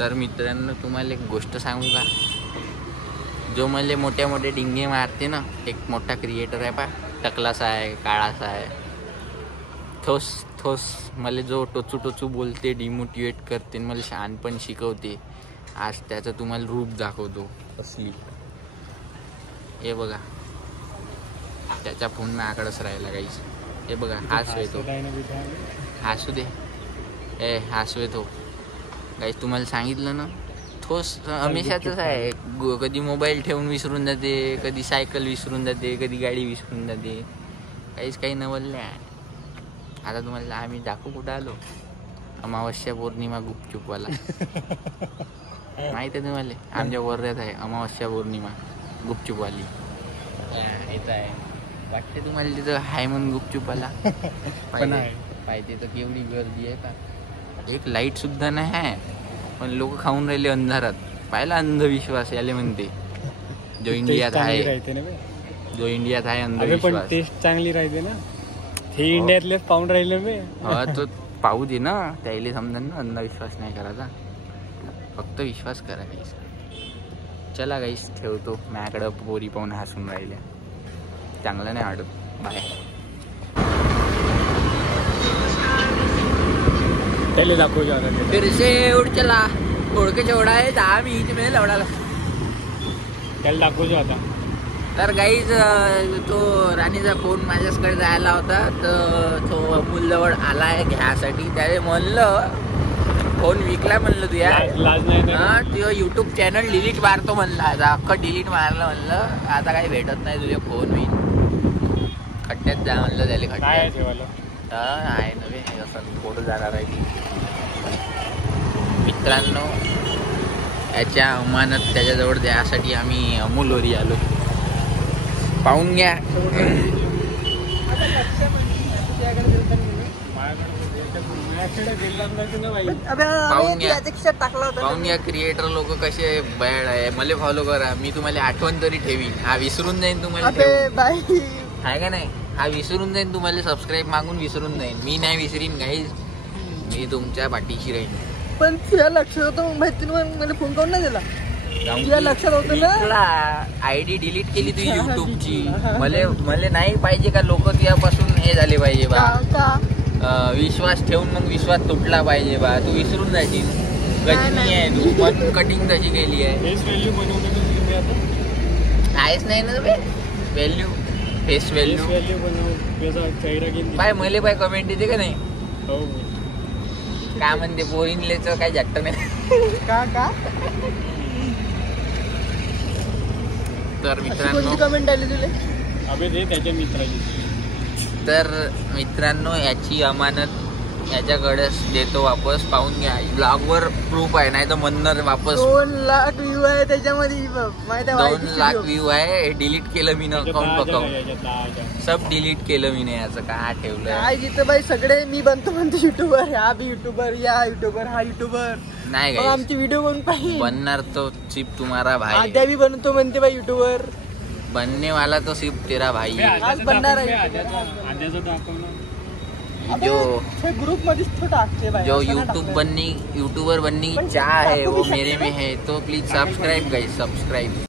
तर मित्रांनो तुम्हाला एक गोष्ट सांगू का, जो मला मोठ्या मोठे डिंगे मारते ना, एक मोठा क्रिएटर आहे पा, टकलासा आहे, काळासा आहे, ठोस ठोस मला जो टोचू टोचू बोलते, डिमोटिवेट करते, मला शहाणपण शिकवते, आज त्याचं तुम्हाला रूप दाखवतो असली. हे बघा, त्याचा फोन माझ्याकडेच राहिला काहीच. हे बघा, हसू येतो, हसू दे, ए हसू येतो काहीच. तुम्हाला सांगितलं ना, ठोस हमेशाच आहे. कधी मोबाईल ठेवून विसरून जाते, कधी सायकल विसरून जाते, कधी गाडी विसरून जाते, काहीच काही नवलल्या. आता तुम्हाला आम्ही दाखवू कुठं आलो, अमावस्या पौर्णिमा गुपचूपवाला. माहिती आहे तुम्हाला, आमच्या वर्ध्यात आहे अमावस्या पौर्णिमा गुपचूपवाली. येत आहे वाटते तुम्हाला तिथं हाय म्हणून गुपचूपवाला. पाहिजे तर केवढी गर्दी आहे का, एक लाईट सुद्धा नाही आहे, पण लोक खाऊन राहिले अंधारात. पाहिला अंधविश्वास याले म्हणते, जो इंडियात आहे, जो इंडियात आहे अंधविश्वास. टेस्ट चांगली राहते ना, हे इंडियातलेच पाहून राहिले बे. हा तो पाहू दे ना, त्याला समजा ना, अंधविश्वास नाही करायचा, फक्त विश्वास करा गाईस. चला गाईस, ठेवतो. माझ्याकडं पोरी पाहून हसून राहिल्या, चांगलं नाही वाटत. बाय. पहले दाखव जा रहा है, फिर से उठ चला, उड़ के छोड़ा है 10 मिनिट में लवडाला. त्याला दाखव जा आता. तर गाईज, तो राणीचा फोन माझ्याकडे जायला होता, तर तो अमूलजवळ आला आहे घ्यासाठी. त्याने म्हणलं फोन विकला म्हणलं तुझ्या, हा तुझं यूट्यूब चॅनल डिलीट मारतो म्हणलं. आता अख्खं डिलीट मारलं म्हणलं, आता काही भेटत नाही तुझे फोन मी. खड्ड्यात जा म्हणलं त्याला. खड्ड्यात आहे नव्हे, असं फोटो जाणार आहे. मित्रांनो, याच्या अमानत त्याच्याजवळ द्यासाठी आम्ही अमूलवरी आलो. पाहून घ्या. पाहून घ्या क्रिएटर लोक कसे बॅड आहे. मला फॉलो करा, मी तुम्हाला आठवण तरी ठेवीन. हा विसरून जाईन तुम्हाला, आहे का नाही, हा विसरून जाईन तुम्हाला. सबस्क्राईब मागून विसरून जाईन, मी नाही विसरीन गाईज, मी तुमच्या पाठीशी राहीन. पण तुझ्या लक्षात होतं माहिती, मला फोन करून नाही दिला. तुझ्या लक्षात होतं ना, आयडी डिलीट केली तुझी युट्यूबची. मला नाही पाहिजे का लोक तुझ्यापासून हे झाले पाहिजे बा, विश्वास ठेवून मग विश्वास तुटला पाहिजे बा. तू विसरून जायची, गजनी आहे तू, मन कटिंग तशी केली आहे. आहेच नाही ना व्हॅल्यू, फेस व्हॅल्यू. पाय मले पाय कमेंट येते का नाही, काय म्हणते पोरींलेच काय झट्ट नाही का. तर मित्रांनो, कमेंट आली तुला त्याच्या मित्राची. तर मित्रांनो, याची अमानत याच्याकडेच देतो वापस. पाहून घ्या, ब्लॉगवर प्रूफ आहे, नाही तर म्हणणार वापस. 2 लाख व्ह्यू आहे त्याच्यामध्ये, माहिती आहे. 2 लाख व्ह्यू आहे. डिलीट केलं मी ना, अकाउंट पकाऊन सब डिलीट केलं मी. नाही याचं काय ठेवलं काय जिथं बाई सगळे मी बनतो म्हणतो युट्यूबर, हा बी युट्यूबर, या युट्यूबर, हा युट्यूबर. नाही काय आमची व्हिडिओ बनून पाहिजे, बनणार तो सिर्फ तुम्हारा भाई. आद्या भी बनतो म्हणते बाई युट्यूबर, बनने वाला तो सिर्फ तेरा भाई. आज बनणार आहे. जो ग्रुप मध्ये जो यूट्यूबर बनने की चाह है वो मेरे में है, तो प्लीज सब्सक्राइब गाइस, सब्सक्राइब.